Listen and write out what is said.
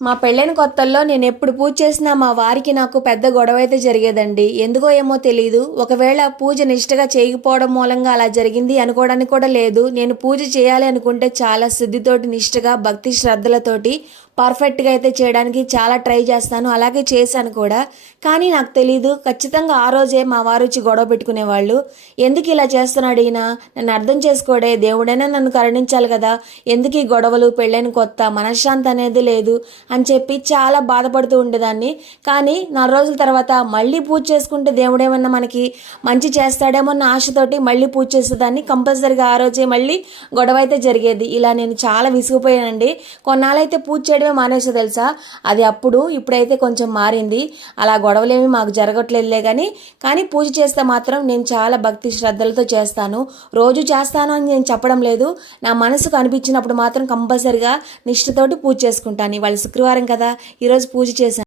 మా పెళ్ళైన కొత్తల్లో నేను ఎప్పుడు పూజ చేసినా మా వారికి నాకు పెద్ద గొడవ అయితే జరిగేదండి. ఎందుకో ఏమో తెలీదు. ఒకవేళ పూజ నిష్ఠగా చేయకపోవడం మూలంగా అలా జరిగింది అనుకోవడానికి కూడా లేదు. నేను పూజ చేయాలి అనుకుంటే చాలా శుద్ధితోటి, నిష్ఠగా, భక్తి శ్రద్ధలతోటి పర్ఫెక్ట్గా అయితే చేయడానికి చాలా ట్రై చేస్తాను. అలాగే చేశాను కూడా. కానీ నాకు తెలీదు. ఖచ్చితంగా ఆ రోజే మా వారు వచ్చి గొడవ పెట్టుకునేవాళ్ళు. ఎందుకు ఇలా చేస్తున్నాడు ఈయన, నన్ను అర్థం చేసుకోడే, దేవుడైనా నన్ను కరుణించాలి కదా, ఎందుకు ఈ గొడవలు, పెళ్ళైన కొత్త, మనశ్శాంతి అనేది లేదు అని చెప్పి చాలా బాధపడుతూ ఉండేదాన్ని. కానీ 4 రోజుల తర్వాత మళ్ళీ పూజ చేసుకుంటే దేవుడేమన్నా మనకి మంచి చేస్తాడేమో అన్న ఆశతోటి మళ్ళీ పూజ చేసేదాన్ని. కంపల్సరీగా ఆ రోజే మళ్ళీ గొడవ అయితే జరిగేది. ఇలా నేను చాలా విసిగిపోయానండి. కొన్నాళ్ళైతే పూజ చేయడమే మానేసా తెలుసా. అది అప్పుడు, ఇప్పుడైతే కొంచెం మారింది. అలా గొడవలేమి మాకు జరగట్లేదులే కానీ పూజ చేస్తే మాత్రం నేను చాలా భక్తి శ్రద్ధలతో చేస్తాను. రోజు చేస్తాను అని నేను చెప్పడం లేదు. నా మనసుకు అనిపించినప్పుడు మాత్రం కంపల్సరిగా నిష్ఠతోటి పూజ చేసుకుంటాను. ఇవాళ శుక్రవారం కదా, ఈరోజు పూజ చేశాను.